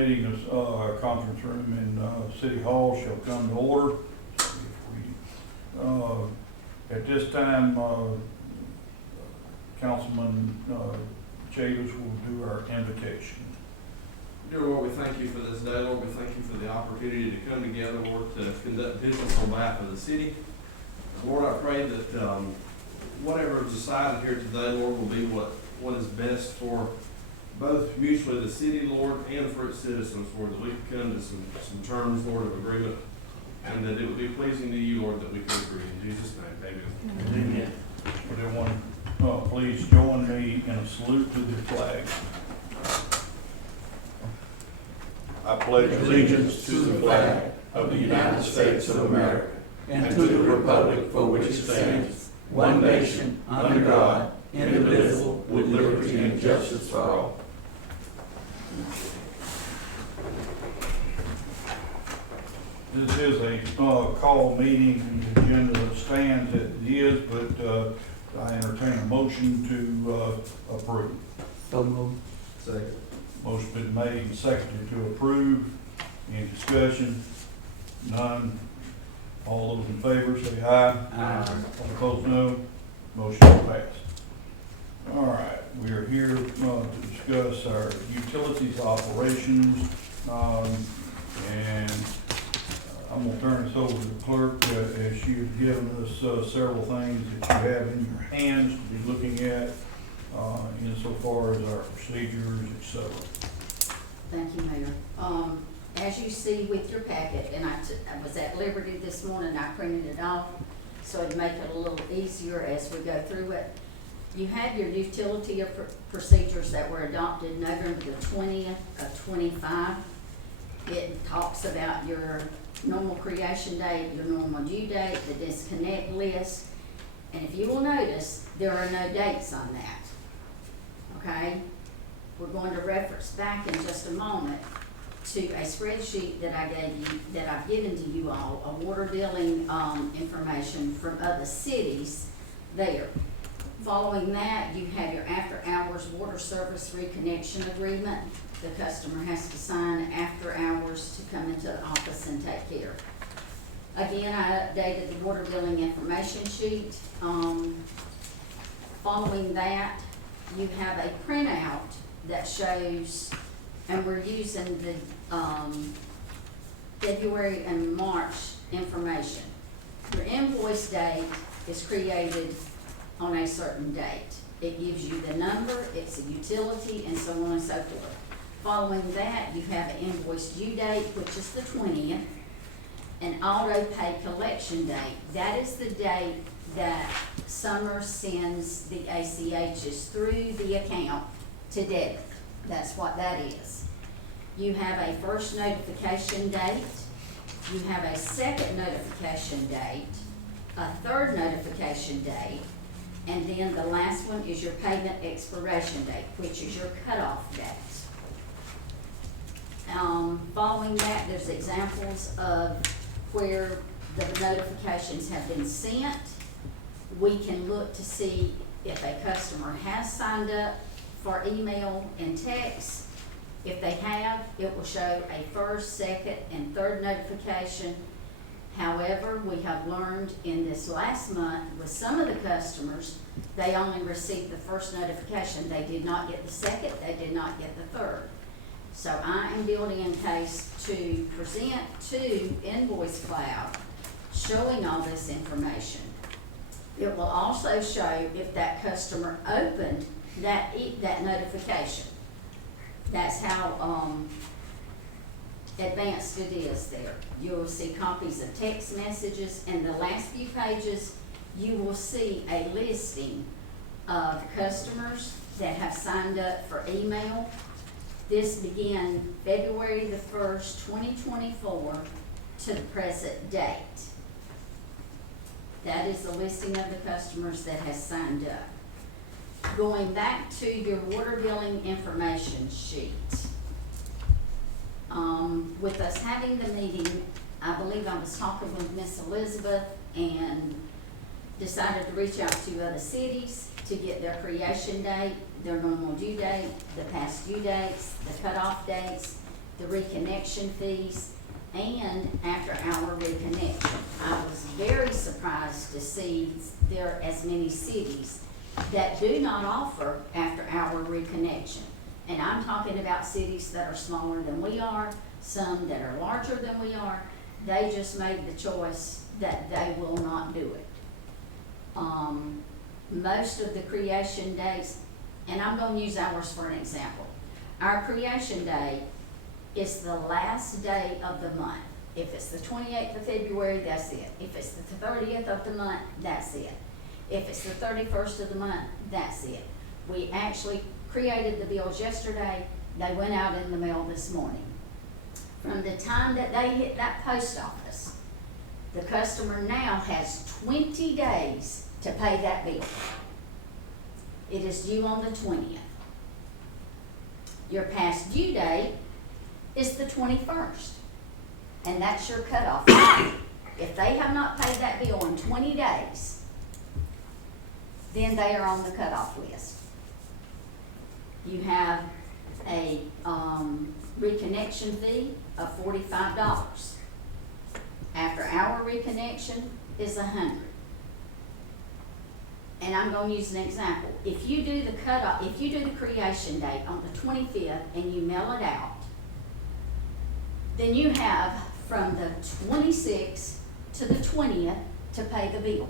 meeting of our conference room in City Hall shall come to order. So if we, at this time, Councilman Chavis will do our invocation. Dear Lord, we thank you for this day, Lord. We thank you for the opportunity to come together, Lord, to conduct business on behalf of the city. Lord, I pray that whatever is decided here today, Lord, will be what is best for both mutually the city, Lord, and for its citizens, Lord, that we can come to some terms, Lord, of agreement, and that it would be pleasing to you, Lord, that we can agree. In Jesus' name, amen. Amen. Would everyone please join me in a salute to the flag? I pledge allegiance to the flag of the United States of America and to the republic for which it stands, one nation, under God, indivisible, with liberty and justice for all. This is a call meeting. The agenda stands as it is, but I entertain a motion to approve. So moved. Second. Motion been made and seconded to approve. Any discussion? None. All those in favor say aye. Aye. All opposed, no. Motion will pass. All right, we are here to discuss our utilities operations, and I'm gonna turn this over to the clerk as she has given us several things that you have in your hands to be looking at insofar as our procedures, et cetera. Thank you, Mayor. As you see with your packet, and I was at Liberty this morning, I printed it off, so it'd make it a little easier as we go through it. You have your utility procedures that were adopted November the 20th of 25. It talks about your normal creation date, your normal due date, the disconnect list, and if you will notice, there are no dates on that. Okay? We're going to reference back in just a moment to a spreadsheet that I gave you, that I've given to you all, a water billing information from other cities there. Following that, you have your after-hours water service reconnection agreement. The customer has to sign after hours to come into the office and take care. Again, I updated the water billing information sheet. Following that, you have a printout that shows, and we're using the February and March information. Your invoice date is created on a certain date. It gives you the number, it's a utility, and so on and so forth. Following that, you have an invoice due date, which is the 20th, an auto pay collection date. That is the date that Summer sends the ACHs through the account to debit. That's what that is. You have a first notification date, you have a second notification date, a third notification date, and then the last one is your payment expiration date, which is your cutoff date. Following that, there's examples of where the notifications have been sent. We can look to see if a customer has signed up for email and text. If they have, it will show a first, second, and third notification. However, we have learned in this last month with some of the customers, they only received the first notification. They did not get the second, they did not get the third. So I am building in case to present to Invoice Cloud showing all this information. It will also show if that customer opened that notification. That's how advanced it is there. You'll see copies of text messages, and the last few pages you will see a listing of customers that have signed up for email. This began February the 1st, 2024 to the present date. That is the listing of the customers that has signed up. Going back to your water billing information sheet. With us having the meeting, I believe I was talking with Miss Elizabeth and decided to reach out to other cities to get their creation date, their normal due date, the past due dates, the cutoff dates, the reconnection fees, and after-hour reconnection. I was very surprised to see there are as many cities that do not offer after-hour reconnection. And I'm talking about cities that are smaller than we are, some that are larger than we are. They just made the choice that they will not do it. Most of the creation days, and I'm gonna use ours for an example. Our creation day is the last day of the month. If it's the 28th of February, that's it. If it's the 30th of the month, that's it. If it's the 31st of the month, that's it. We actually created the bills yesterday. They went out in the mail this morning. From the time that they hit that post office, the customer now has 20 days to pay that bill. It is due on the 20th. Your past due date is the 21st, and that's your cutoff date. If they have not paid that bill in 20 days, then they are on the cutoff list. You have a reconnection fee of $45. After hour reconnection is $100. And I'm gonna use an example. If you do the cutoff, if you do the creation date on the 25th and you mail it out, then you have from the 26th to the 20th to pay the bill.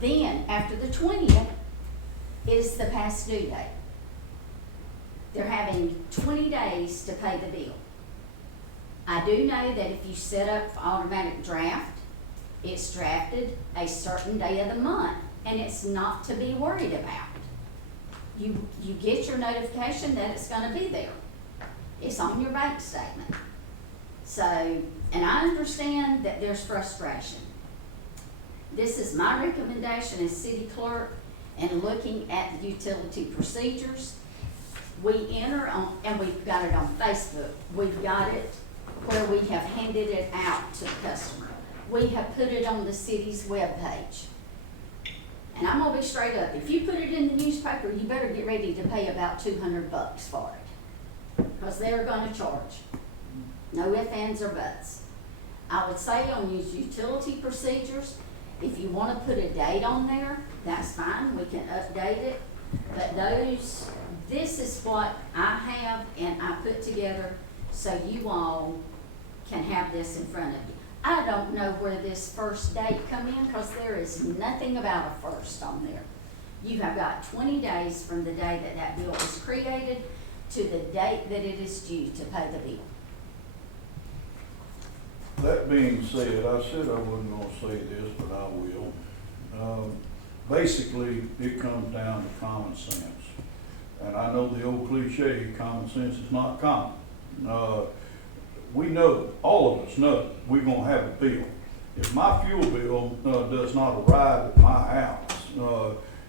Then, after the 20th, is the past due date. They're having 20 days to pay the bill. I do know that if you set up automatic draft, it's drafted a certain day of the month, and it's not to be worried about. You get your notification that it's gonna be there. It's on your bank statement. So, and I understand that there's frustration. This is my recommendation as city clerk, and looking at the utility procedures. We enter on, and we've got it on Facebook. We've got it where we have handed it out to the customer. We have put it on the city's webpage. And I'm gonna be straight up, if you put it in the newspaper, you better get ready to pay about $200 for it. Because they're gonna charge. No ifs, ands, or buts. I would say on these utility procedures, if you wanna put a date on there, that's fine, we can update it. But this is what I have and I put together so you all can have this in front of you. I don't know where this first date come in, because there is nothing about a first on there. You have got 20 days from the day that that bill was created to the date that it is due to pay the bill. That being said, I said I wasn't gonna say this, but I will. Basically, it comes down to common sense. And I know the old cliche, common sense is not common. We know, all of us know, we're gonna have a bill. If my fuel bill does not arrive at my house,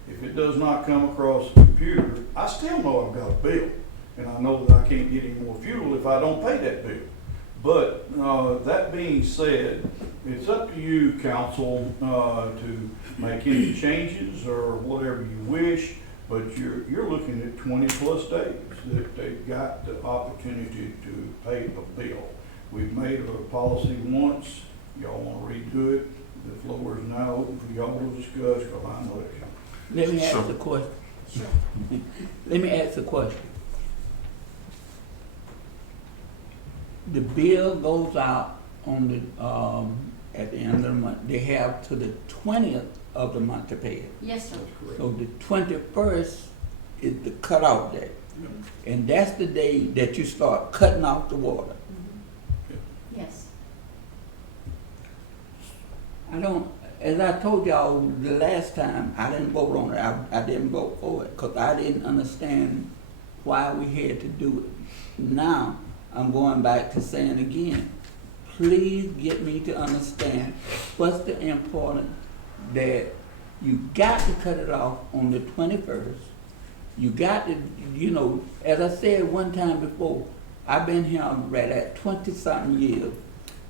if it does not come across the computer, I still know I've got a bill. And I know that I can't get any more fuel if I don't pay that bill. But that being said, it's up to you, council, to make any changes or whatever you wish. But you're looking at 20+ days that they've got the opportunity to pay a bill. We've made a policy once. Y'all want to redo it? The floor is now open for y'all to discuss, because I know that. Let me ask a question. Sure. Let me ask a question. The bill goes out on the, at the end of the month. They have to the 20th of the month to pay it. Yes, sir. That's correct. So the 21st is the cutoff date. And that's the day that you start cutting off the water. Yes. I don't, as I told y'all the last time, I didn't vote on it. I didn't vote for it because I didn't understand why we had to do it. Now, I'm going back to saying again, please get me to understand what's the important that you got to cut it off on the 21st. You got to, you know, as I said one time before, I've been here right at 20-something years.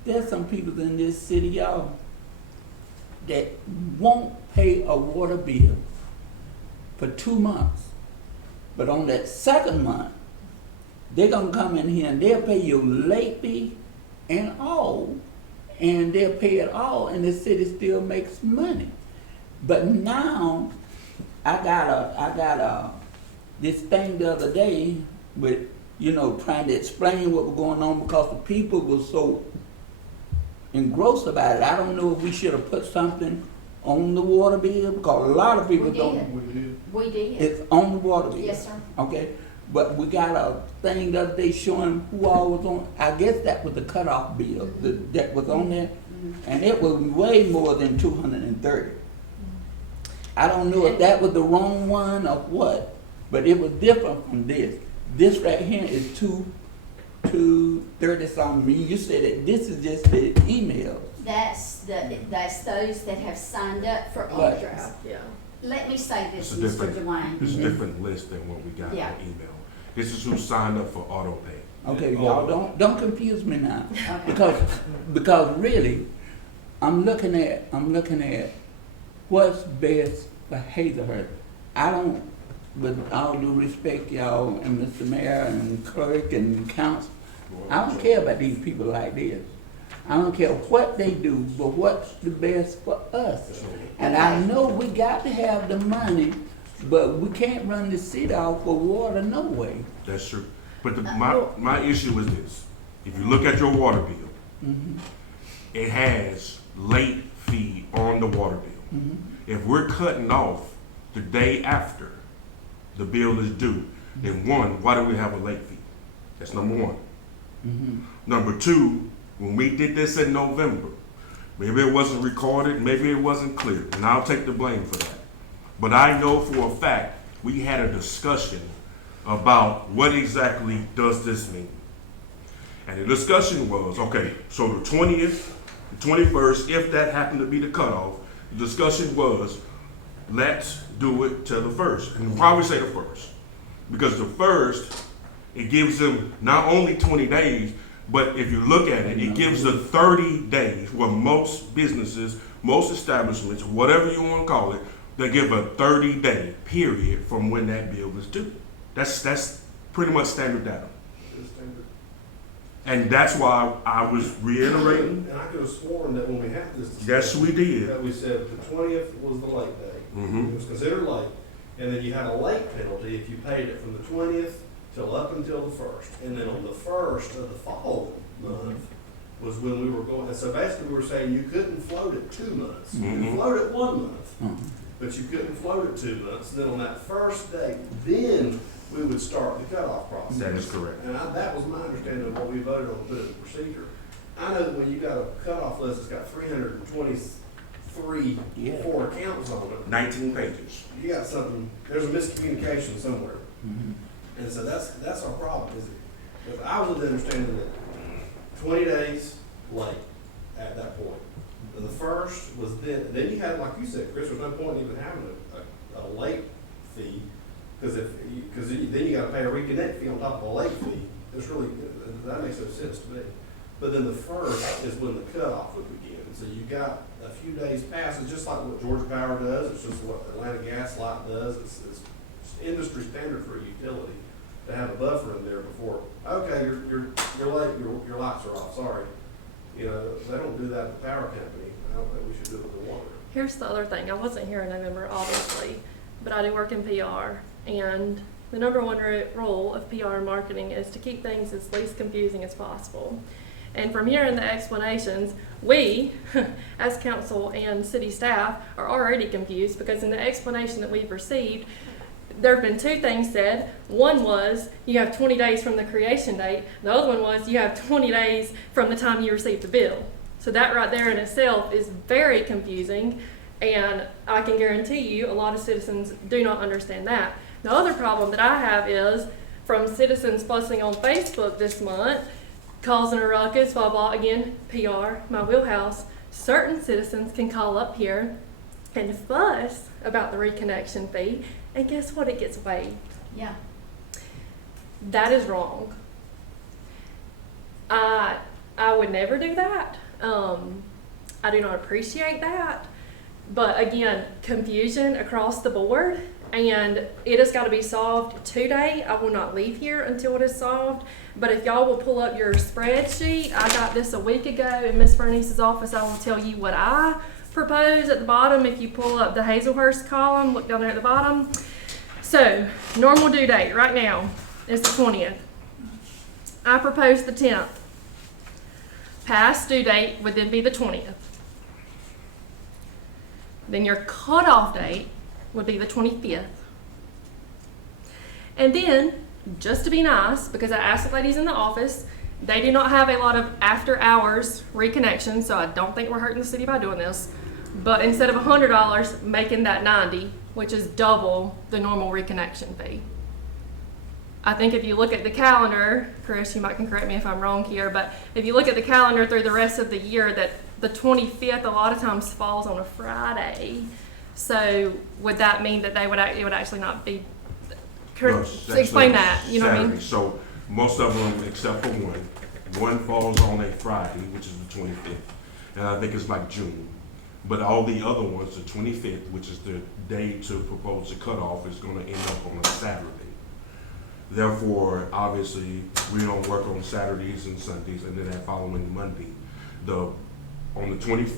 There's some people in this city, y'all, that won't pay a water bill for 2 months. But on that second month, they're gonna come in here and they'll pay your late fee and all, and they'll pay it all, and the city still makes money. But now, I got this thing the other day with, trying to explain what was going on because the people were so engrossed about it. I don't know if we should have put something on the water bill, because a lot of people We don't. did. We did. We did. It's on the water bill. Yes, sir. Okay, but we got a thing the other day showing who all was on, I guess that was the cutoff bill, that was on there, and it was way more than 230. I don't know if that was the wrong one or what, but it was different from this. This right here is 230 something. You said that this is just the email. That's those that have signed up for Right. overdraft. Yeah. Let me say this, It's a Mr. different, Dwayne. it's a different list than what we got on Yeah. email. This is who signed up for auto pay. Okay, y'all don't confuse me now, Okay. because really, I'm looking at what's best for Hazelhurst. I don't, with all due respect, y'all, and Mr. Mayor and clerk and council, I don't care about these people like this. I don't care what they do, but what's the best for us. And I know we got to have the money, but we can't run the city off for water no way. That's true. But my issue is this. If you look at your water bill, it has late fee on the water bill. If we're cutting off the day after the bill is due, then one, why do we have a late fee? That's number one. Number two, when we did this in November, maybe it wasn't recorded, maybe it wasn't clear, and I'll take the blame for that. But I know for a fact, we had a discussion about what exactly does this mean. And the discussion was, okay, so the 20th, the 21st, if that happened to be the cutoff, the discussion was, let's do it to the 1st. And why we say the 1st? Because the 1st, it gives them not only 20 days, but if you look at it, it gives the 30 days where most businesses, most establishments, whatever you want to call it, they give a 30-day period from when that bill is due. That's pretty much standard data. And that's why I was reiterating. And I could have sworn that when we had this discussion. Yes, we did. That we said the 20th was the late day. It was considered late. And then you had a late penalty if you paid it from the 20th till up until the 1st. And then on the 1st of the following month was when we were going, and so basically we were saying you couldn't float it 2 months. You could float it 1 month, but you couldn't float it 2 months. And then on that first day, then we would start the cutoff process. That is correct. And that was my understanding of what we voted on to put in the procedure. I know that when you got a cutoff list that's got 323 four accounts on it, 19 pages. you got something, there's a miscommunication somewhere. And so that's our problem, is it? If I was of the understanding that 20 days late at that point. And the 1st was then you had, like you said, Chris, there's no point in even having a late fee, because then you gotta pay a reconnect fee on top of a late fee. That makes no sense to me. But then the 1st is when the cutoff would begin. So you got a few days past. It's just like what Georgia Power does. It's just what Atlanta Gas Light does. It's industry standard for a utility to have a buffer in there before, okay, you're late, your lights are off, sorry. You know, they don't do that with the power company. I don't think we should do it with the water. Here's the other thing. I wasn't here in November, obviously, but I do work in PR, and the number one rule of PR and marketing is to keep things as least confusing as possible. And from hearing the explanations, we, as council and city staff, are already confused because in the explanation that we've received, there have been 2 things said. One was you have 20 days from the creation date. The other one was you have 20 days from the time you receive the bill. So that right there in itself is very confusing, and I can guarantee you a lot of citizens do not understand that. The other problem that I have is from citizens posting on Facebook this month, causing a ruckus, blah, blah, again, PR, my wheelhouse. Certain citizens can call up here and fuss about the reconnection fee, and guess what? It gets waived. Yeah. That is wrong. I would never do that. I do not appreciate that. But again, confusion across the board, and it has got to be solved today. I will not leave here until it is solved. But if y'all will pull up your spreadsheet, I got this a week ago in Miss Bernice's office. I will tell you what I propose at the bottom. If you pull up the Hazelhurst column, look down there at the bottom. So, normal due date right now is the 20th. I propose the 10th. Past due date would then be the 20th. Then your cutoff date would be the 25th. And then, just to be nice, because I asked the ladies in the office, they do not have a lot of after hours reconnection, so I don't think we're hurting the city by doing this. But instead of $100, making that $90, which is double the normal reconnection fee. I think if you look at the calendar, Chris, you might can correct me if I'm wrong here, but if you look at the calendar through the rest of the year, that the 25th a lot of times falls on a Friday. So would that mean that it would actually not be? No, it's Explain actually that. You know what I mean? Saturday. So most of them, except for one falls on a Friday, which is the 25th, and I think it's like June. But all the other ones, the 25th, which is the day to propose the cutoff, is going to end up on a Saturday. Therefore, obviously, we don't work on Saturdays and Sundays, and then that following Monday, on the 20th,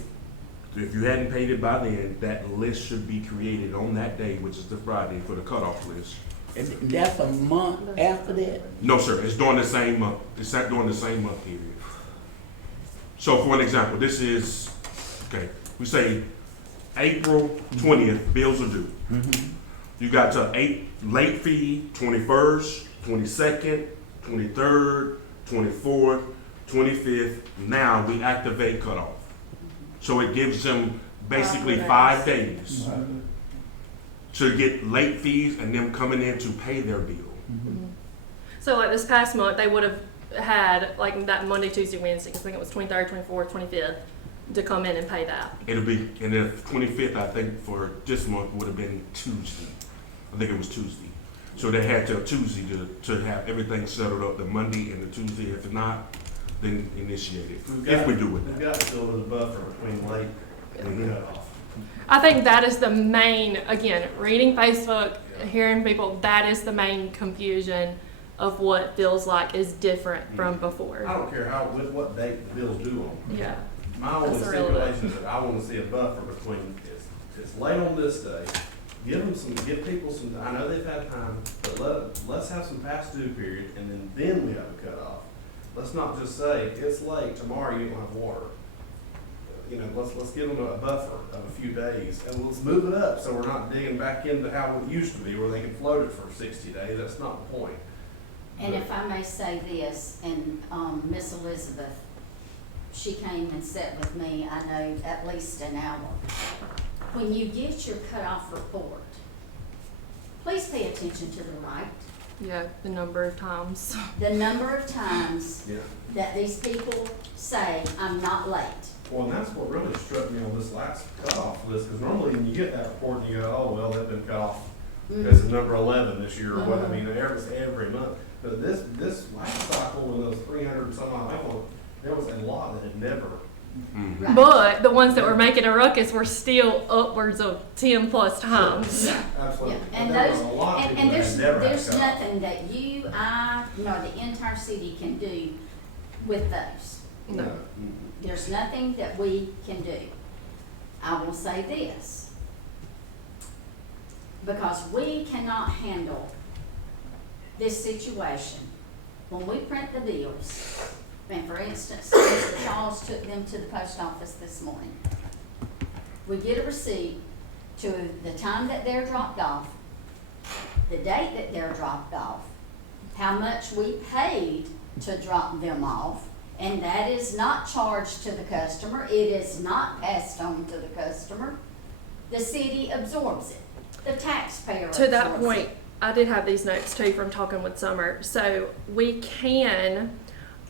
if you hadn't paid it by then, that list should be created on that day, which is the Friday, for the cutoff list. And that's a month after that? No, sir, it's during the same month. It's not during the same month period. So for an example, this is, okay, we say April 20th, bills are due. You got to late fee, 21st, 22nd, 23rd, 24th, 25th. Now we activate cutoff. So it gives them basically 5 days to get late fees and them coming in to pay their bill. So like this past month, they would have had like that Monday, Tuesday, Wednesday, I think it was 23rd, 24th, 25th, to come in and pay that. It'll be, and the 25th, I think, for this month would have been Tuesday. I think it was Tuesday. So they had till Tuesday to have everything settled up, the Monday and the Tuesday. If not, then initiate it, if we do We've it. got to build a buffer between late and cutoff. I think that is the main, again, reading Facebook, hearing people, that is the main confusion of what feels like is different from before. I don't care what date the bill's due on. Yeah. My only That's irrelevant. stipulation is that I want to see a buffer between, it's late on this day, give people some, I know they've had time, but let's have some past due period, and then we have a cutoff. Let's not just say, it's late, tomorrow you don't have water. You know, let's give them a buffer of a few days, and let's move it up, so we're not digging back into how it used to be, where they can float it for 60 days, that's not the point. And if I may say this, and Miss Elizabeth, she came and sat with me, I know, at least an hour. When you get your cutoff report, please pay attention to the right. Yeah, the number of times. The number of times Yeah. that these people say, I'm not late. Well, and that's what really struck me on this last cutoff list, because normally when you get that report and you go, oh, well, they've been cut off, this is number 11 this year, or what, I mean, every month. But this last cycle, with those 300 and some odd people, there was a lot that had never. Right. But the ones that were making a ruckus were still upwards of 10 plus times. Yeah. Absolutely. Yeah, and But there those, was a lot of and people that there's, had never had there's cut off. nothing that you, I, nor the entire city can do with those. No. There's nothing that we can do. I will say this, because we cannot handle this situation. When we print the bills, and for instance, Mr. Charles took them to the post office this morning. We get a receipt to the time that they're dropped off, the date that they're dropped off, how much we paid to drop them off, and that is not charged to the customer. It is not passed on to the customer. The city absorbs it. The taxpayer absorbs it. To that point, I did have these notes too from talking with Summer. So we can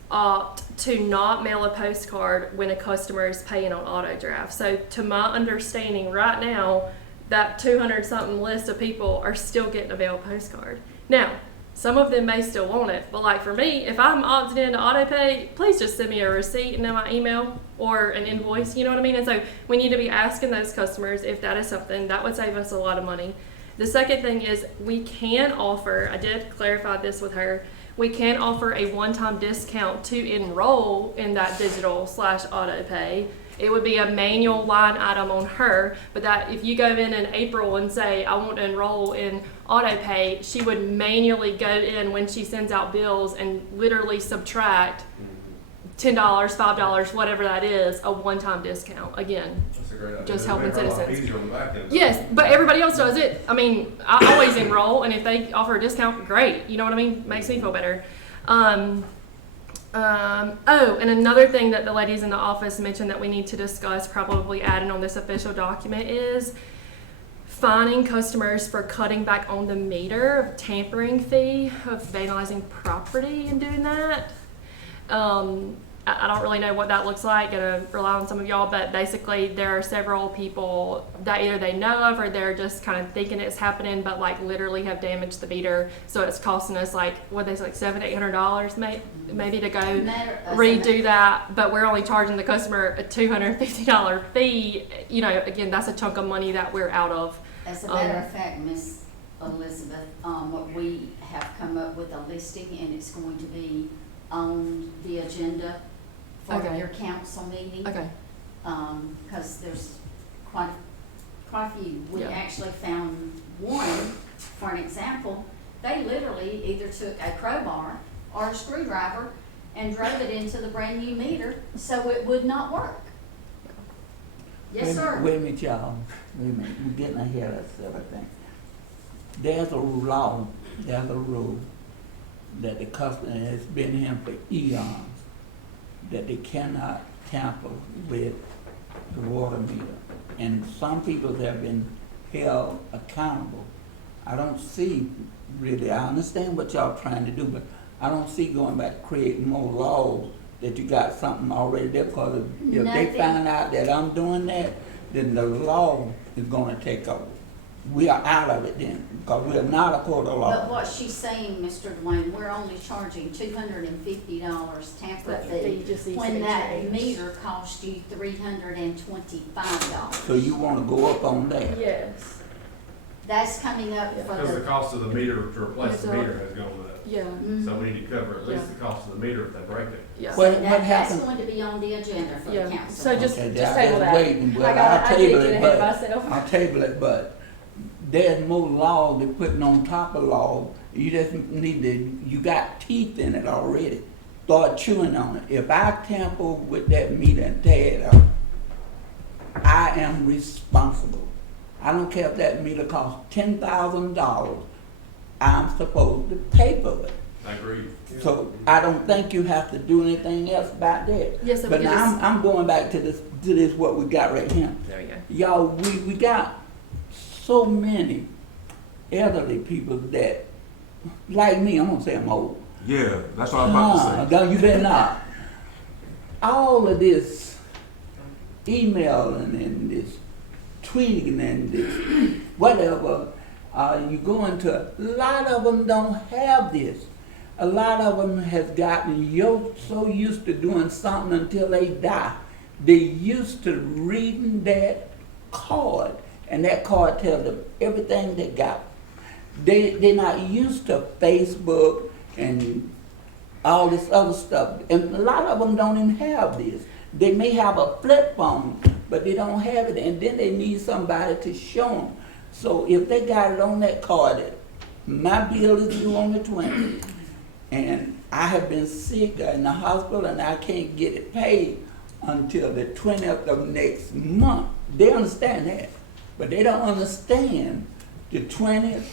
opt to not mail a postcard when a customer is paying on auto draft. So to my understanding right now, that 200 something list of people are still getting a mail postcard. Now, some of them may still want it, but like for me, if I'm opted into auto pay, please just send me a receipt and then my email, or an invoice, you know what I mean? And so we need to be asking those customers if that is something that would save us a lot of money. The second thing is we can offer, I did clarify this with her, we can offer a one-time discount to enroll in that digital/auto pay. It would be a manual line item on her, but that if you go in April and say, I want to enroll in auto pay, she would manually go in when she sends out bills and literally subtract $10, $5, whatever that is, a one-time discount. Again, That's a great idea. Just It'll helping make our life citizens. easier on the back end. yes, but everybody else does it. I mean, I always enroll, and if they offer a discount, great. You know what I mean? Makes me feel better. Oh, and another thing that the ladies in the office mentioned that we need to discuss, probably adding on this official document, is fining customers for cutting back on the meter of tampering fee of vandalizing property and doing that. I don't really know what that looks like. Gonna rely on some of y'all, but basically there are several people that either they know of or they're just kind of thinking it's happening, but like literally have damaged the meter. So it's costing us like what they say, like $700-800 maybe to go redo that. But we're only charging the customer a $250 fee. You know, again, that's a chunk of money that we're out of. As a matter of fact, Miss Elizabeth, what we have come up with a listing, and it's going to be on the agenda for Okay. your council meeting. Okay. Because there's quite a few. We Yeah. actually found one, for an example, they literally either took a crowbar or a screwdriver and drove it into the brand new meter so it would not work. Yes, sir. Wait a minute, y'all. Wait a minute. We're getting ahead of everything. There's a law, there's a rule that the customer has been here for eons, that they cannot tamper with the water meter. And some people have been held accountable. I don't see really, I understand what y'all trying to do, but I don't see going back creating more laws that you got something already there, because if they Nothing. find out that I'm doing that, then the law is gonna take over. We are out of it then, because we are not a court of But law. what she's saying, Mr. Dwayne, we're only charging $250 tamper That fee fee just needs to when be that changed. meter cost you $325. So you wanna go up on that? Yes. That's coming up for Because the the, cost of the meter to replace Yes, the sir. meter has gone up. Yeah. Mhm. So we need to cover at least Yeah. the cost of the meter if they break it. Yeah. What- So what that's happened? going to be on the agenda for the Yeah. council. So just Okay, table that's that. waiting, but I got- I'll I did table get it, ahead of but, myself. I'll table it, but there's more law they're putting on top of law. You just need to, you got teeth in it already. Start chewing on it. If I tamper with that meter and tear it up, I am responsible. I don't care if that meter costs $10,000, I'm supposed to pay for it. I agree. So I don't think you have to do anything else about that. Yes, sir, But because- now I'm going back to this what we got right here. There we go. Y'all, we got so many elderly people that, like me, I'm gonna say I'm old. Yeah, that's what I'm about to say. No, you better not. All of this emailing and this tweeting and this whatever, you go into, a lot of them don't have this. A lot of them has gotten so used to doing something until they die. They used to reading that card, and that card tells them everything they got. They're not used to Facebook and all this other stuff. And a lot of them don't even have this. They may have a flip phone, but they don't have it, and then they need somebody to show them. So if they got it on that card, that my bill is due on the 20th, and I have been sick in the hospital and I can't get it paid until the 20th of next month. They understand that, but they don't understand the 20th,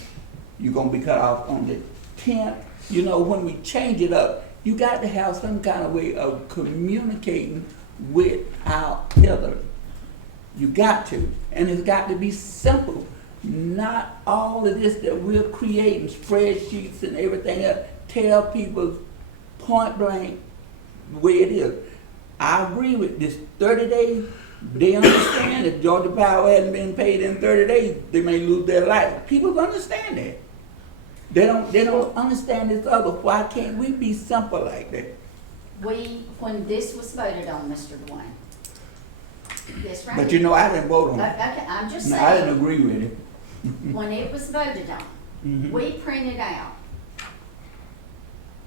you're gonna be cut off on the 10th. You know, when we change it up, you got to have some kind of way of communicating with our elderly. You got to, and it's got to be simple. Not all of this that we're creating, spreadsheets and everything else, tell people point blank the way it is. I agree with this 30 days. They understand if Georgia Power hadn't been paid in 30 days, they may lose their life. People understand that. They don't understand this other. Why can't we be simple like that? When this was voted on, Mr. Dwayne, This right But you here. know, I didn't vote on it. Okay, I'm just No, I didn't saying, agree with it. when it was voted on, Mhm. we printed out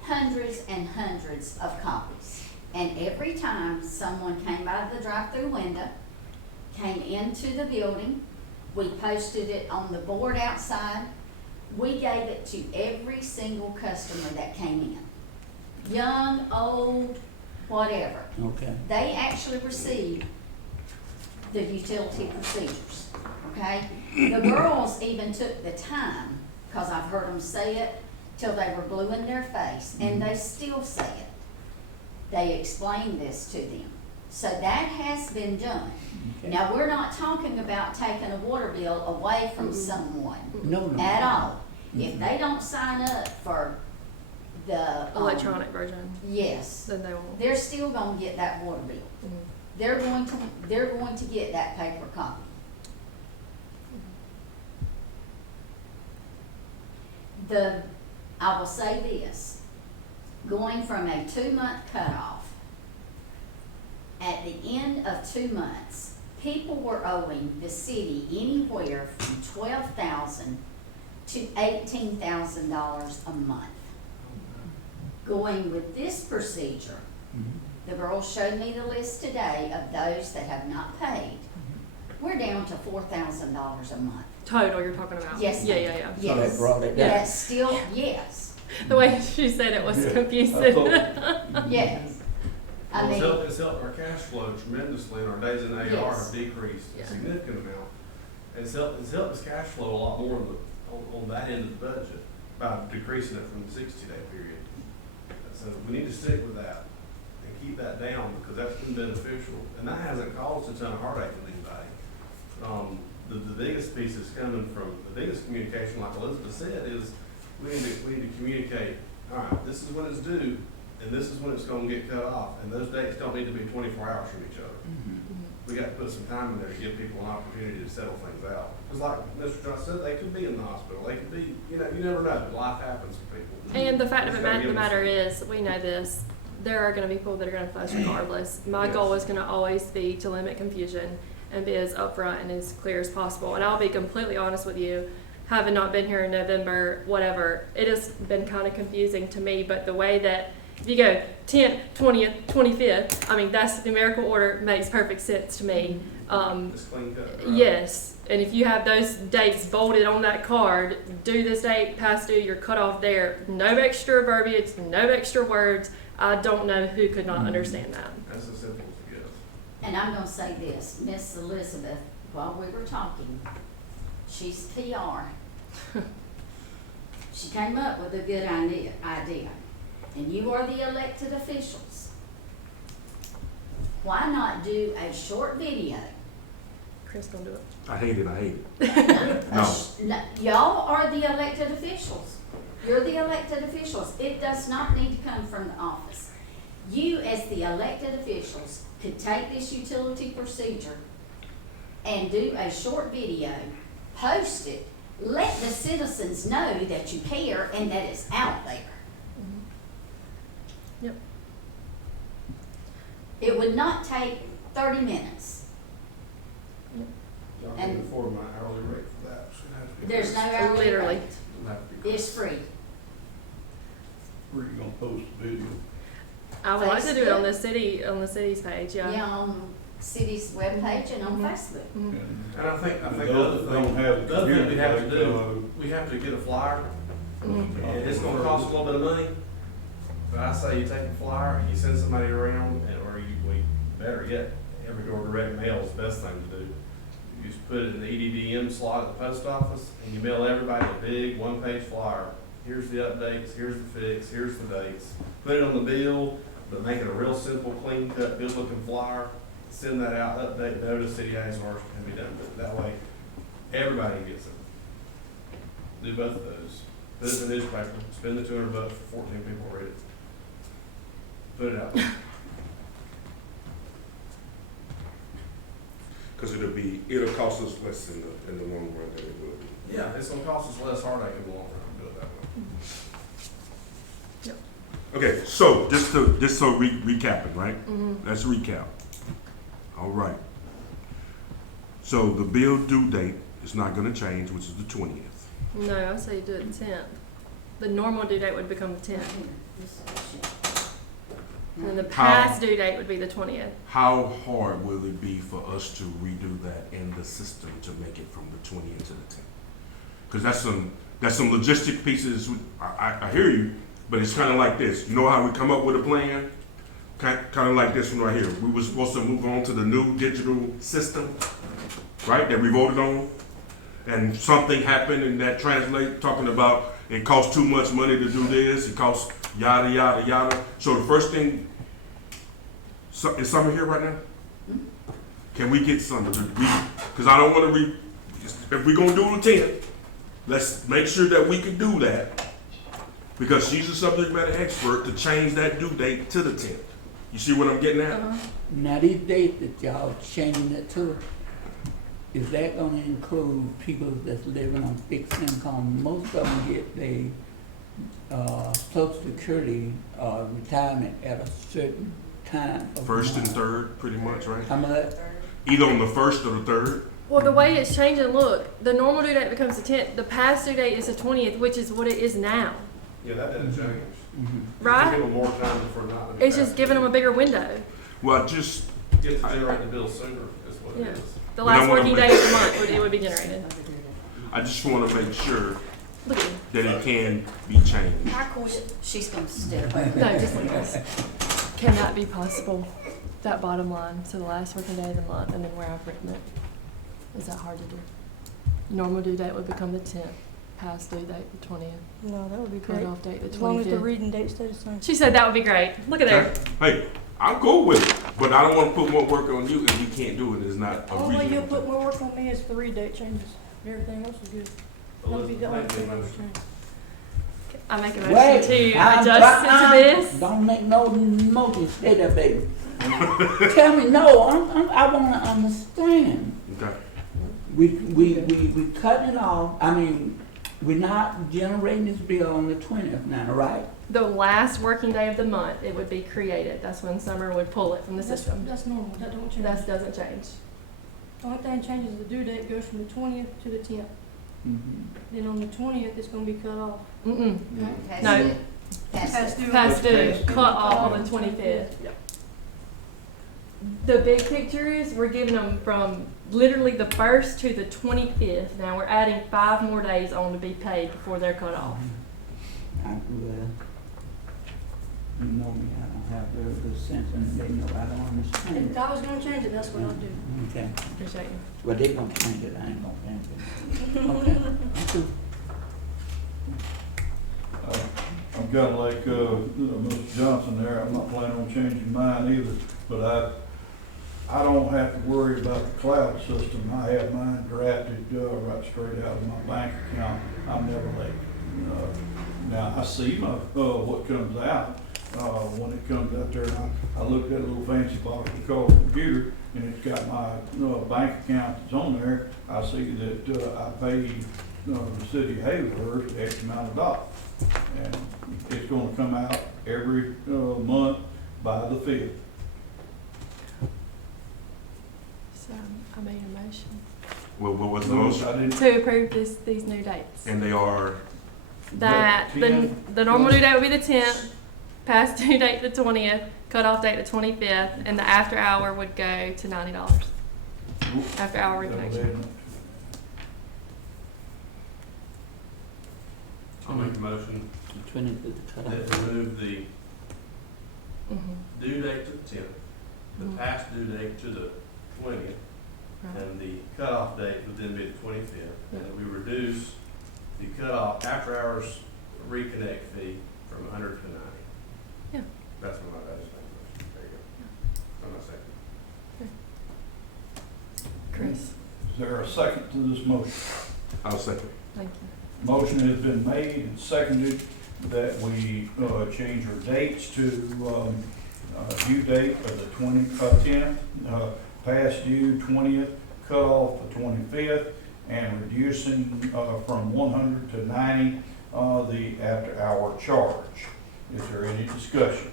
hundreds and hundreds of copies. And every time someone came out of the drive-through window, came into the building, we posted it on the board outside. We gave it to every single customer that came in. Young, old, whatever. Okay. They actually received the utility procedures, okay? The girls even took the time, because I've heard them say it till they were blue in their face, and they still say it. They explained this to them. So that has been done. Okay. Now, we're not talking about taking a water bill away from someone No, no. at all. If they don't sign up for the. Electronic version, Yes, then they won't. they're still gonna get that water bill. Mhm. They're going to get that paper copy. I will say this, going from a 2-month cutoff, at the end of 2 months, people were owing the city anywhere from $12,000 to $18,000 a month. Going with this procedure, Mhm. the girl showed me the list today of those that have not paid. We're down to $4,000 a month. Total, you're talking about? Yes, Yeah, ma'am. yeah, yeah. So Yes. that brought it down. That's still, yes, The way she said it was Yeah, confusing. I thought- yes. I Well, mean, it's helped our cash flow tremendously, and our days in AR Yes. have decreased Yeah. a significant amount. And it's helped us cash flow a lot more on that end of the budget by decreasing it from the 60-day period. So we need to stick with that and keep that down, because that's been beneficial, and that hasn't caused a ton of heartache with anybody. The biggest piece is coming from, the biggest communication, like Elizabeth said, is we need to communicate, all right, this is when it's due, and this is when it's gonna get cut off, and those dates don't need to be 24 hours from each other. Mhm. We got to put some time in there to give people an opportunity to settle things out. Because like Mr. Johnson said, they could be in the hospital, they could be, you never know, life happens to people. And the fact of Just the gotta give them matter some- is, we know this, there are gonna be people that are gonna fuss regardless. My Yes. goal is gonna always be to limit confusion and be as upfront and as clear as possible. And I'll be completely honest with you, having not been here in November, whatever, it has been kind of confusing to me, but the way that, if you go 10th, 20th, 25th, I mean, that's numerical order, makes perfect sense to me. It's clean cut. right? Yes, and if you have those dates bolded on that card, due this date, past due, you're cut off there. No extra verbiage, no extra words. I don't know who could not understand that. That's as simple as it gets. and I'm gonna say this, Miss Elizabeth, while we were talking, she's PR. She came up with a good idea, and you are the elected officials. Why not do a short video? Chris gonna do it. I hate it. No. Y'all are the elected officials. You're the elected officials. It does not need to come from the office. You, as the elected officials, could take this utility procedure and do a short video, post it, let the citizens know that you care and that it's out there. Yep. It would not take 30 minutes. Y'all And- can afford my hourly rate for that. So it has to be There's no increased. hourly Literally. rate. It'll have to be It's free. Where you gonna post the video? I would like to do it on the city's page, yeah. Yeah, on city's webpage and on Mhm. Facebook. Mhm. And I think the Those other that don't thing, have the other thing we have to computer, do, we have to get a flyer. Mhm. And it's gonna cost a little bit of money, but I say you take a flyer and you send somebody around, or better yet, every door direct mail is the best thing to do. You just put it in the EDDM slot at the post office, and you mail everybody a big one-page flyer. Here's the updates, here's the fix, here's the dates. Put it on the bill, but make it a real simple, clean-cut, good-looking flyer. Send that out, update notice, city has ours, can be done. But that way, everybody gets it. Do both of those. Put it in the newspaper, spend the $200 for 14 people to read it. Put it out. Because it'll cost us less in the long run than it will be. Yeah, it's gonna cost us less heartache in the long run, do it that way. Okay, so just so recapping, right? Mhm. Let's recap. All right. So the bill due date is not gonna change, which is the 20th. No, I say do it the 10th. The normal due date would become the 10th. And then the past due date would be the 20th. How hard will it be for us to redo that in the system to make it from the 20th to the 10th? Because that's some logistic pieces. I hear you, but it's kind of like this. You know how we come up with a plan? Kind of like this one right here. We were supposed to move on to the new digital system, right, that we voted on. And something happened and that translate, talking about it costs too much money to do this, it costs yada, yada, yada. So the first thing, is Summer here right now? Can we get Summer? Because I don't want to if we're going to do the 10th, let's make sure that we can do that. Because she's a subject matter expert to change that due date to the 10th. You see what I'm getting at? Now, these dates that y'all changing it to, is that gonna include people that's living on fixed income? Most of them get their Social Security retirement at a certain time. Of First and month. third, pretty much, right? How much? Either on the first or the third. Well, the way it's changing, look, the normal due date becomes the 10th. The past due date is the 20th, which is what it is now. Yeah, that didn't change. Right? Give them more time before not. It's just giving them a bigger window. Well, just, Get to generate the bill sooner, is what it Yeah. is. The But I last wanna working make- day of the month it would be generated. I just want to make sure Look at you. that it can be changed. I quit. She's gonna step away. No, just like this. Can that be possible? That bottom line, so the last working day of the month and then where I've written it. Is that hard to do? Normal due date would become the 10th, past due date the 20th, No, that would be great. cutoff date the As long as the 25th. reading date stays the same. She said that would be great. Look at there. Hey, I'm cool with it, but I don't want to put more work on you if you can't do it. It's not a Only reason. you'll put more work on me is if the read date changes. Everything else is good. That'll be the only thing that will change. I make a Wait, motion to I'm adjust it trying- to this. Don't make no motion, stay there, baby. Tell me, no, I wanna understand. Okay. We cutting it off, I mean, we're not generating this bill on the 20th now, right? The last working day of the month, it would be created. That's when Summer would pull it from the system. That's normal, that don't change. That doesn't change. The only thing changes is the due date goes from the 20th to the 10th. Then on the 20th, it's gonna be cut off. Mm-mm. Past No. due. Past due. Past due, Past due. cut off on the 25th. The big picture is we're giving them from literally the 1st to the 25th. Now we're adding 5 more days on to be paid before they're cut off. Well, you know me, I don't have very good sense, and they know I don't understand If it. I was gonna change it, that's what I'd do. Okay, Appreciate you. well, they gonna change it, I ain't gonna change it. Okay, thank you. I'm kind of like, Mr. Johnson there, I'm not planning on changing mine either, but I don't have to worry about the cloud system. I have mine drafted, right straight out of my bank account. I'm never late. Now, I see what comes out, when it comes out there, and I looked at a little fancy box we call a computer, and it's got my, bank account that's on there. I see that, I paid, the city of Hazelhurst X amount of dollars. And it's gonna come out every, month by the 5th. So I made a motion Well, what was the motion? I didn't, to approve these new dates. And they are, That The the 10th. normal due date would be the 10th, past due date the 20th, cutoff date the 25th, and the after hour would go to $90. After hour reconnection. I'll make a motion The 20th is the that cutoff. we move the Mhm. due date to the 10th, the Mhm. past due date to the 20th, Right. and the cutoff date would then be the 25th. Yeah. And that we reduce the cutoff after hours reconnect fee from 100 to 90. Yeah. That's my, that is my motion. There you go. I'm not second. Chris, is there a second to this motion? I'll second. thank you. Motion has been made and seconded that we, change our dates to, due date of the 10th, past due 20th, cutoff the 25th, and reducing, from 100 to 90, the after-hour charge. Is there any discussion?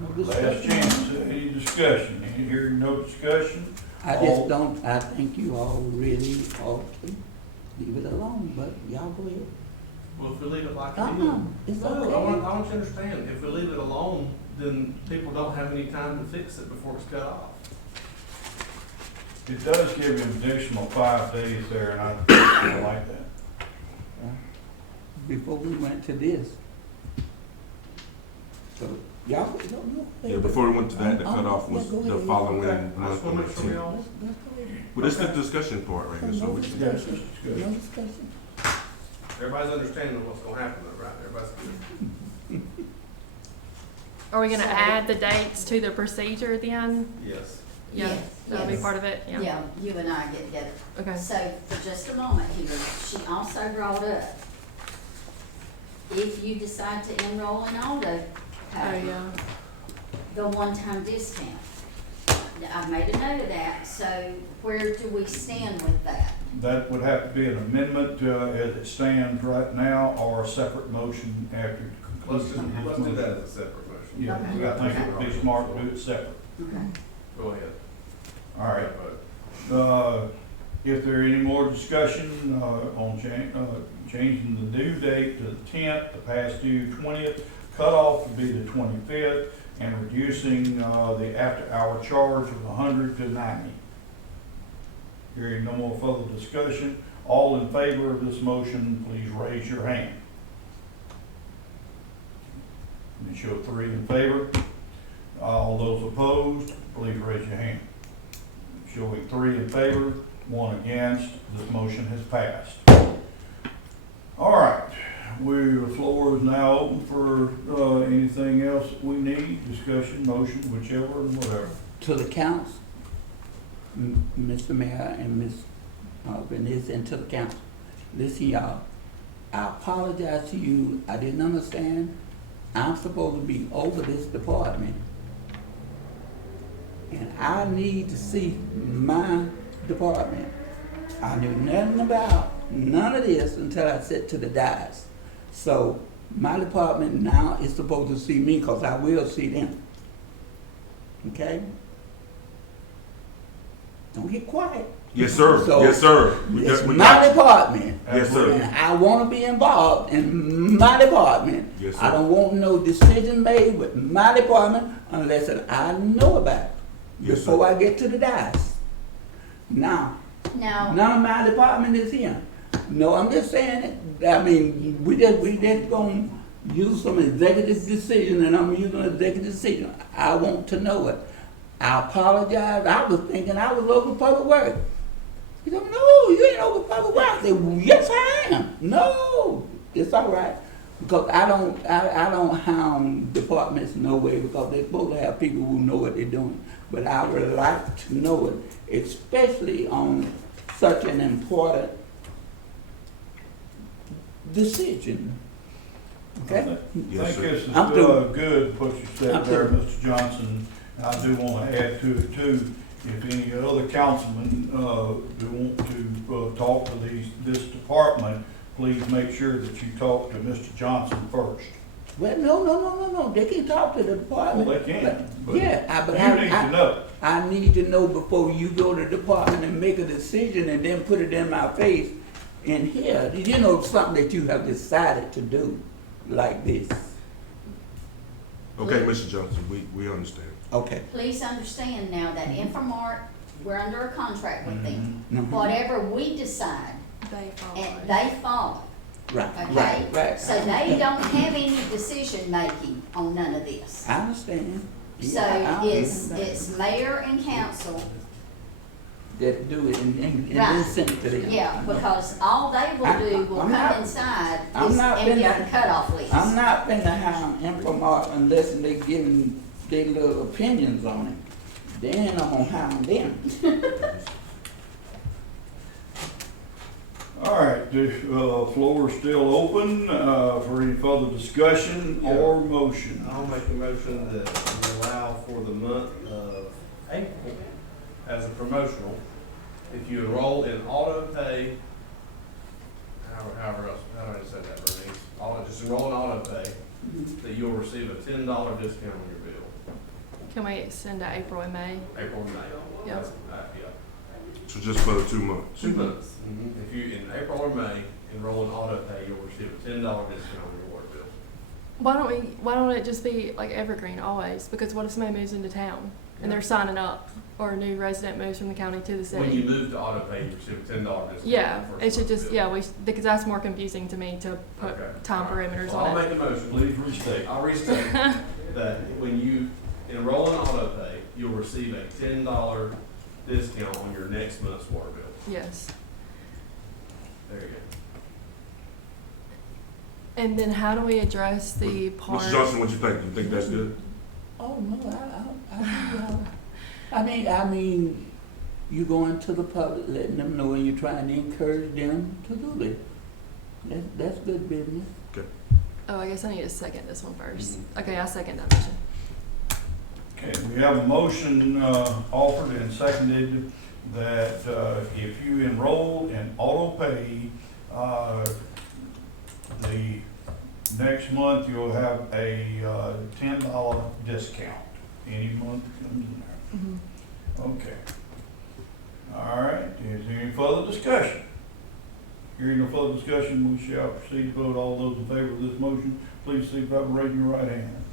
No Last discussion. chance, any discussion, any hearing no discussion? I All- just don't, I think you all really ought to leave it alone, but y'all go ahead. Well, if we leave it like it Uh-uh, is. it's No, okay. I want you to understand, if we leave it alone, then people don't have any time to fix it before it's cut off. It does give you an additional 5 days there, and I like that. Before we went to this. So, y'all, don't know. Yeah, before we went to that, the cutoff was Yeah, go the ahead. following Okay, I month just on wanna the make sure we 10th. all. Let's go ahead. But it's the discussion part right here, so No we can. Yes, discussion, it's good. no discussion. Everybody's understanding what's gonna happen though, right? Everybody's good. Are we gonna So- add the dates to the procedure then? Yes. Yeah, Yes, that'll be yes. part of it, yeah. Yeah, you and I get together. Okay. So for just a moment here, she also brought up, if you decide to enroll in auto Oh, pay, yeah. the one-time discount. I've made a note of that, so where do we stand with that? That would have to be an amendment as it stands right now, or a separate motion after the Let's conclusion of let's this do motion. that as a separate motion. Yeah, I think it would be smart to do it separate. Okay. Go ahead. All right. If there any more discussion on changing the due date to the 10th, the past due 20th, cutoff would be the 25th, and reducing the after-hour charge of 100 to 90. Hearing no more further discussion, all in favor of this motion, please raise your hand. Let me show 3 in favor. All those opposed, please raise your hand. Showing 3 in favor, 1 against, this motion has passed. All right, the floor is now open for anything else we need, discussion, motion, whichever, and whatever. To the council, Mr. Mayor and Ms. Venice, and to the council, listen, y'all, I apologize to you, I didn't understand. I'm supposed to be over this department. And I need to see my department. I knew nothing about none of this until I sat to the dais. So my department now is supposed to see me, because I will see them. Okay? Don't get quiet. Yes, sir. So, Yes, sir. It's We my got you. department. Yes, sir. And I want to be involved in my department. Yes, sir. I don't want no decision made with my department unless I know about it Yes, before sir. I get to the dais. Now, Now, none of my department is here. No, I'm just saying it. I mean, we just gonna use some executive decision, and I'm using an executive decision. I want to know it. I apologize. I was thinking I was over public work. He said, no, you ain't over public work. I said, well, yes, I am. No, it's all right. Because I don't hound departments no way, because they're supposed to have people who know what they're doing. But I would like to know it, especially on such an important decision. Okay? I Yes, think sir. this is I'm through. good, what you said I'm there, through. Mr. Johnson. And I do want to add to it too, if any other councilmen do want to talk to this department, please make sure that you talk to Mr. Johnson first. Well, no. They can talk to the department. Well, they can, but Yeah, but you need to know. I need to know before you go to the department and make a decision and then put it in my face in here. You know, something that you have decided to do like this. Okay, Mr. Johnson, we understand. Okay. please understand now that Infomart, we're under a contract with them. Mhm. Whatever we decide, They follow. and they follow, Right, okay? right. So they don't have any decision-making on none of this. I understand. So Yeah, I it's understand. mayor and council, That do it and then Right. send it to them. yeah, because all they will do will I'm not- come inside I'm is not and get finna- a cutoff list. I'm not finna hound Infomart unless they giving their little opinions on it. Then I'm gonna hound them. All right, the floor is still open for any further discussion or motion. I'll make a motion that we allow for the month of April as a promotional. If you enroll in auto pay, however else, how do I say that, Bernice? Just enroll in auto pay, that you'll receive a $10 discount on your bill. Can we extend to April and May? April and May. Yeah. That's- yeah. So just for the 2 months. 2 months. If you, in April or May, enroll in auto pay, you'll receive a $10 discount on your water bill. Why don't it just be like evergreen always? Because what if somebody moves into town and they're signing up, or a new resident moves from the county to the city? When you move to auto pay, you receive a $10 discount. Yeah, on your it first should month's just, bill. because that's more confusing to me to put Okay. time All right. parameters Well, I'll on it. make a motion. Please restate. I'll restate that when you enroll in auto pay, you'll receive a $10 discount on your next month's water bill. Yes. There you go. And then how do we address the part? Mr. Johnson, what you think? You think that's good? Oh, no, I mean, you going to the public, letting them know, and you're trying to encourage them to do this. That's good business. Oh, I guess I need to second this one first. Mm-hmm. Okay, I second that motion. Okay, we have a motion offered and seconded that if you enroll in auto pay, the next month you'll have a $10 discount. Any month comes in there. Mhm. Okay. All right, is there any further discussion? Hearing no further discussion, we shall proceed to vote. All those in favor of this motion, please signify by raising your right hand.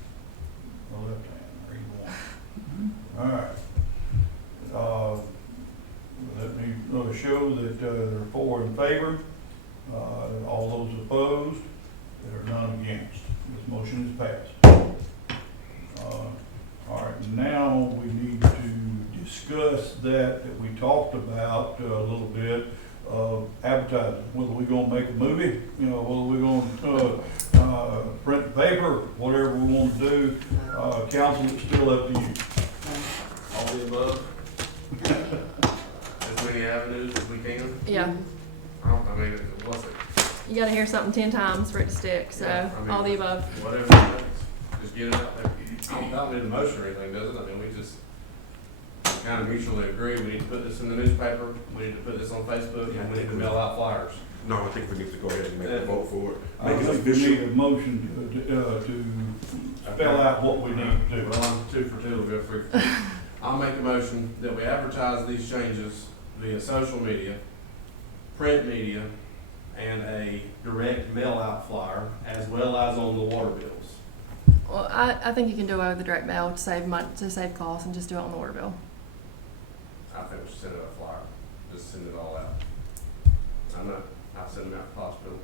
Or left hand, either one. All right. Let me show that there are 4 in favor, all those opposed, there are none against. This motion is passed. All right, now we need to discuss that we talked about a little bit of advertising, whether we're gonna make a movie, whether we're gonna print the paper, whatever we wanna do. Council, it's still up to you. All the above. As many avenues as we can. Yeah, I mean, what's it? you gotta hear something 10 times for it to stick, so Yeah, I mean- all the above. Whatever it takes. Just get it out there. I don't need a motion or anything, does it? I mean, we just kind of mutually agree, we need to put this in the newspaper, we need to put this on Facebook, and we need to mail out flyers. No, I think we need to go ahead and make a vote for it. I Make it think we official. need a motion to spell out what we need to do. Well, I'm 2 for 2, we'll go 3 for 2. I'll make a motion that we advertise these changes via social media, print media, and a direct mail-out flyer, as well as on the water bills. Well, I think you can do away with the direct mail to save money, to save costs, and just do it on the water bill. I think we should send it a flyer, just send it all out. I'll send them out to hospital.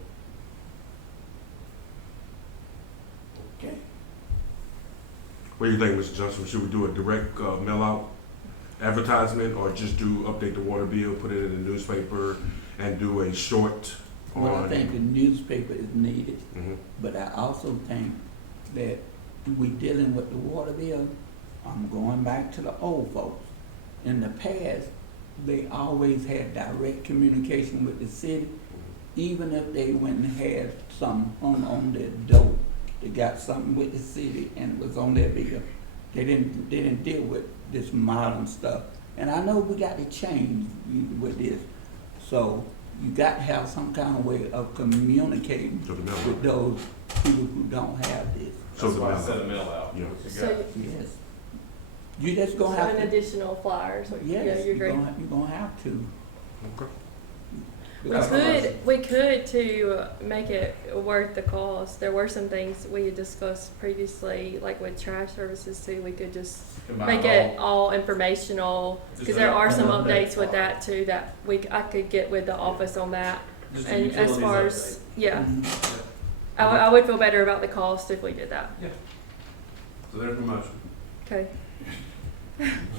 Okay. What do you think, Mr. Johnson? Should we do a direct mail out advertisement, or just update the water bill, put it in the newspaper, and do a short on? Well, I think the newspaper is needed, Mhm. but I also think that we dealing with the water bill, I'm going back to the old folks. In the past, they always had direct communication with the city, even if they went and had something on their door. They got something with the city and it was on their bill. They didn't deal with this modern stuff. And I know we got to change with this. So you got to have some kind of way of communicating So the mail out. with those people who don't have this. So That's the why I mail said out. a mail out. Yeah. You So, got- Yes. You just so gonna have an to. additional flyer, so, yeah, Yes, you you're agree? gonna have to. Okay. That's my motion. We could to make it worth the cost. There were some things we had discussed previously, like with trash services too, we could just Combine make it all informational, Just because there are some an update updates with that too, that I could get with the office on that. Just a And as utilities far update. as, yeah, Mhm. I would feel better about the cost if we did that. So there's my motion. Okay.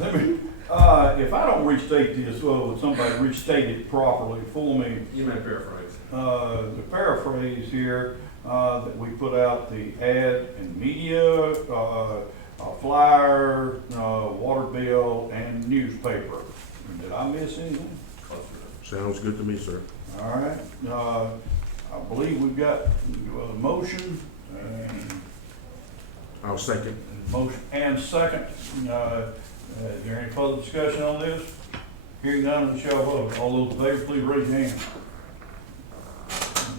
Let me, if I don't restate this, well, would somebody restate it properly for me? You may paraphrase. The paraphrase here, that we put out the ad in media, a flyer, water bill, and newspaper. Did I miss anything? Closer Sounds good to me, sir. All right, I believe we've got a motion, and I'll second. motion and second. Is there any further discussion on this? Hearing none, we shall vote. All those in favor, please raise your hand.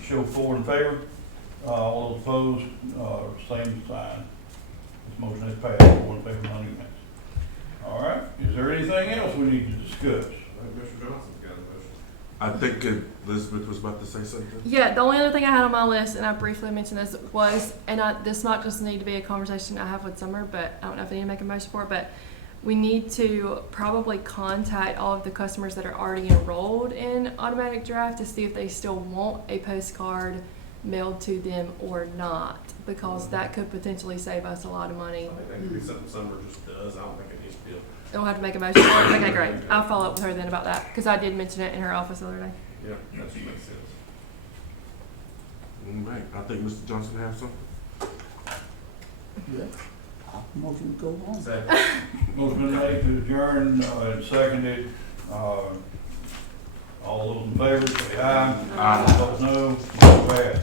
Show 4 in favor. All those opposed, same sign. This motion is passed, 4 in favor, none against. Is there anything else we need to discuss? I think Mr. Johnson's got a motion. I think Elizabeth was about to say something. Yeah, the only other thing I had on my list, and I briefly mentioned this, was, this might just need to be a conversation I have with Summer, but I don't know if I need to make a motion for it, but we need to probably contact all of the customers that are already enrolled in automatic draft to see if they still want a postcard mailed to them or not, because that could potentially save us a lot of money. I think that could be something Summer just does, I don't think it needs to be. Don't have to make a motion for it. Okay, great. I'll follow up with her then about that, because I did mention it in her office the other day. Yeah, that should make sense. All right, I think Mr. Johnson has something. Yeah. Motion to go home. Second. Motion been made to adjourn, and seconded, all those in favor, say aye. Aye. Opposed, no. Motion passed.